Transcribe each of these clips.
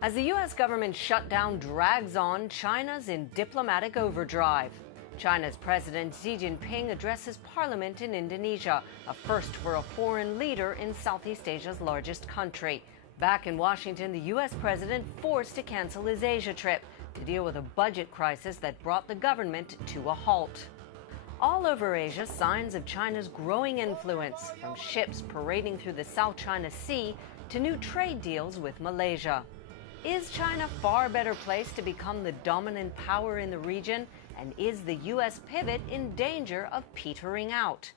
As the U.S. government shutdown drags on, China's in diplomatic overdrive. China's President Xi Jinping addresses parliament in Indonesia, a first for a foreign leader in Southeast Asia's largest country. Back in Washington, the U.S. president forced to cancel his Asia trip to deal with a budget crisis that brought the government to a halt. All over Asia, signs of China's growing influence, from ships parading through the South China Sea to new trade deals with Malaysia. Is China far better placed to become the dominant power in the region? And is the U.S. pivot in danger of petering out?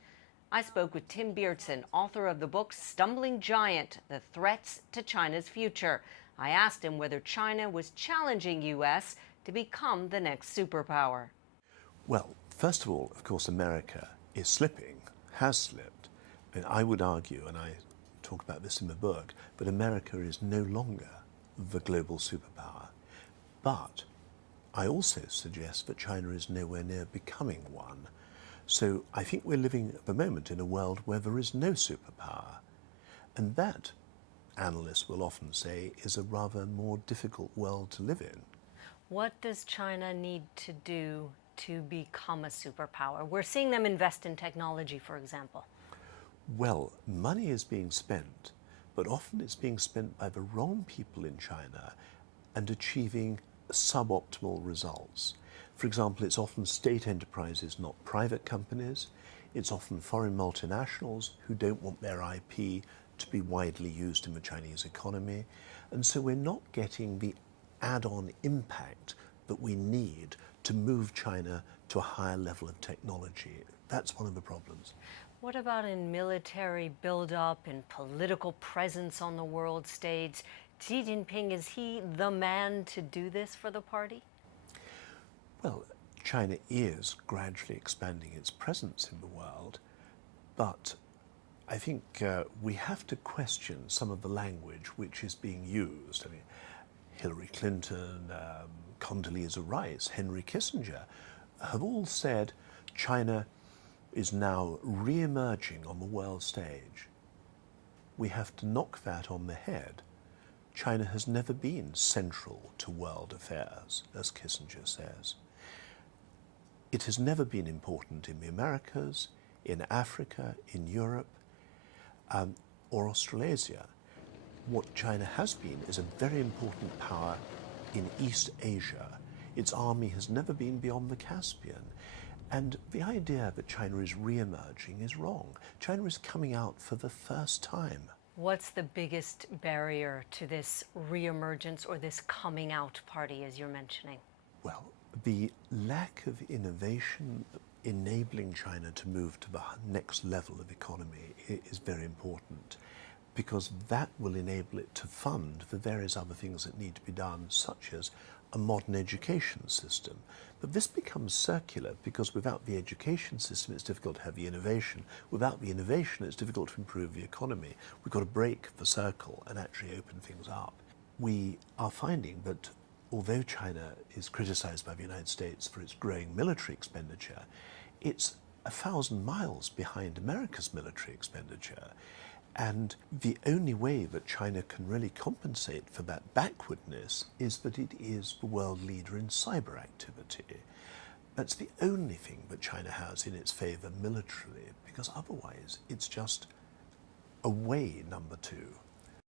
I spoke with Tim Beardson, author of the book Stumbling Giant: The Threats to China's Future. I asked him whether China was challenging U.S. to become the next superpower. Well, first of all, of course, America is slipping, has slipped. And I would argue, and I talk about this in the book, that America is no longer the global superpower. But I also suggest that China is nowhere near becoming one. So I think we're living at the moment in a world where there is no superpower. And that, analysts will often say, is a rather more difficult world to live in. What does China need to do to become a superpower? We're seeing them invest in technology, for example. Well, money is being spent, but often it's being spent by the wrong people in China and achieving suboptimal results. For example, it's often state enterprises, not private companies. It's often foreign multinationals who don't want their IP to be widely used in the Chinese economy. And so we're not getting the add-on impact that we need to move China to a higher level of technology. That's one of the problems. What about in military buildup and political presence on the world stage? Xi Jinping, is he the man to do this for the party? Well, China is gradually expanding its presence in the world, but I think we have to question some of the language which is being used. I mean, Hillary Clinton, Condoleezza Rice, Henry Kissinger have all said China is now re-emerging on the world stage. We have to knock that on the head. China has never been central to world affairs, as Kissinger says. It has never been important in the Americas, in Africa, in Europe, or Australasia. What China has been is a very important power in East Asia. Its army has never been beyond the Caspian. And the idea that China is re-emerging is wrong. China is coming out for the first time. What's the biggest barrier to this re-emergence or this coming out party, as you're mentioning? Well, the lack of innovation enabling China to move to the next level of economy is very important, because that will enable it to fund the various other things that need to be done, such as a modern education system. But this becomes circular, because without the education system it's difficult to have the innovation. Without the innovation it's difficult to improve the economy. We've got to break the circle and actually open things up. We are finding that although China is criticized by the United States for its growing military expenditure, it's 1,000 miles behind America's military expenditure. And the only way that China can really compensate for that backwardness is that it is the world leader in cyber activity. That's the only thing that China has in its favor militarily, because otherwise it's just away number two.